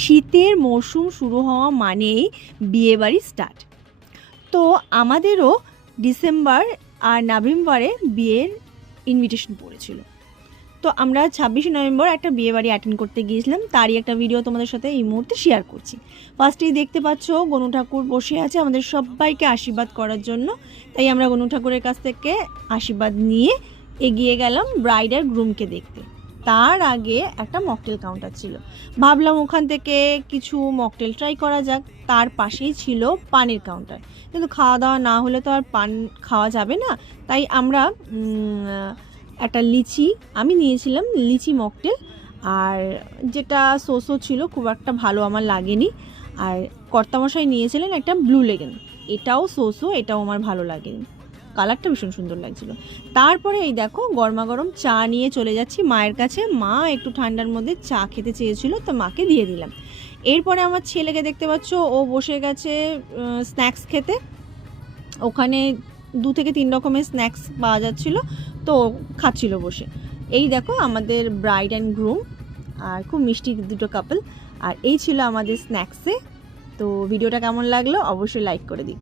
শীতের মরশুম শুরু হওয়া মানেই বিয়েবাড়ি স্টার্ট। তো আমাদেরও ডিসেম্বর আর নভেম্বরে বিয়ের ইনভিটেশন পড়েছিল। তো আমরা 26শে নভেম্বর একটা বিয়েবাড়ি অ্যাটেন্ড করতে গিয়েছিলাম, তারই একটা ভিডিও তোমাদের সাথে এই মুহূর্তে শেয়ার করছি। ফার্স্টেই দেখতে পাচ্ছ গনু ঠাকুর বসে আছে আমাদের সবাইকে আশীর্বাদ করার জন্য। তাই আমরা গনু ঠাকুরের কাছ থেকে আশীর্বাদ নিয়ে এগিয়ে গেলাম ব্রাইড আর গ্রুমকে দেখতে। তার আগে একটা মকটেল কাউন্টার ছিল, ভাবলাম ওখান থেকে কিছু মকটেল ট্রাই করা যাক। তার পাশেই ছিল পানের কাউন্টার, কিন্তু খাওয়া দাওয়া না হলে তো আর পান খাওয়া যাবে না। তাই আমরা একটা লিচি, আমি নিয়েছিলাম লিচি মকটেল, আর যেটা সোসো ছিল খুব একটা ভালো আমার লাগেনি। আর কর্তামশাই নিয়েছিলেন একটা ব্লু লেগেন, এটাও সোসো, এটাও আমার ভালো লাগেনি, কালারটা ভীষণ সুন্দর লাগছিল। তারপরে এই দেখো গরমা গরম চা নিয়ে চলে যাচ্ছি মায়ের কাছে। মা একটু ঠান্ডার মধ্যে চা খেতে চেয়েছিল, তো মাকে দিয়ে দিলাম। এরপরে আমার ছেলেকে দেখতে পাচ্ছ, ও বসে গেছে স্ন্যাক্স খেতে। ওখানে 2 থেকে 3 রকমের স্ন্যাক্স পাওয়া যাচ্ছিলো, তো খাচ্ছিল বসে। এই দেখো আমাদের ব্রাইড অ্যান্ড গ্রুম, আর খুব মিষ্টি দুটো কাপল। আর এই ছিল আমাদের স্ন্যাক্সে। তো ভিডিওটা কেমন লাগলো অবশ্যই লাইক করে দিই।